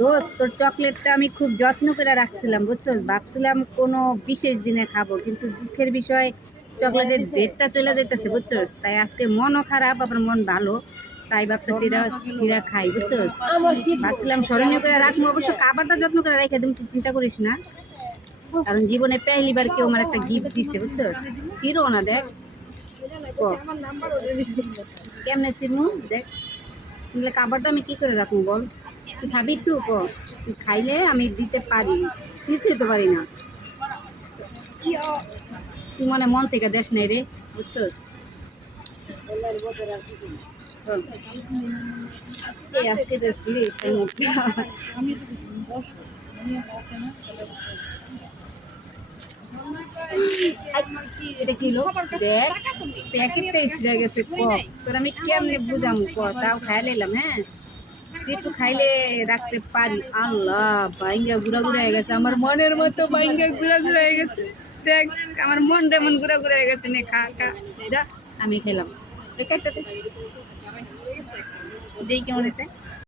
দোস্ত, তোর চকলেটটা আমি খুব যত্ন করে রাখছিলাম, বুঝছো? ভাবছিলাম কোনো বিশেষ দিনে খাবো, কিন্তু দুঃখের বিষয় চকলেটের ডেটটা চলে যেতেছে, বুঝছো? তাই আজকে মনও খারাপ, আবার মন ভালো। তাই ভাবতেছি এটা সিরা খাই, বুঝছো? ভাবছিলাম স্মরণীয় করে রাখবো, অবশ্য খাবারটা যত্ন করে রেখে তুমি চিন্তা করিস না, কারণ জীবনে পেহলিবার কেউ আমার একটা গিফট দিছে, বুঝছো? সিরো না, দেখ কেমনে সিরমু, দেখ। খাবারটা আমি কি করে রাখবো বল? তুই খাবি একটু তুই খাইলে আমি দিতে পারি, শীত দিতে পারি না। তুই মনে মন থেকে দেশ নাই রে, বুঝছস? আজকে আজকে তো সিরিয়াস এটা কিলো দেখ, প্যাকেটটা এসে গেছে তোর আমি কেমনে বুঝাম তাও খাই লাইলাম। হ্যাঁ, একটু খাইলে রাখতে পারি। আল্লাহ, বাইঙ্গা গুড়া গুড়া হয়ে গেছে, আমার মনের মতো বাইঙ্গা গুড়া গুড়া হয়ে গেছে। দেখ, আমার মন যেমন গুড়া গুড়া হয়ে গেছে, নে খা খা যা। আমি খেলাম, দেখ কেমন হয়েছে।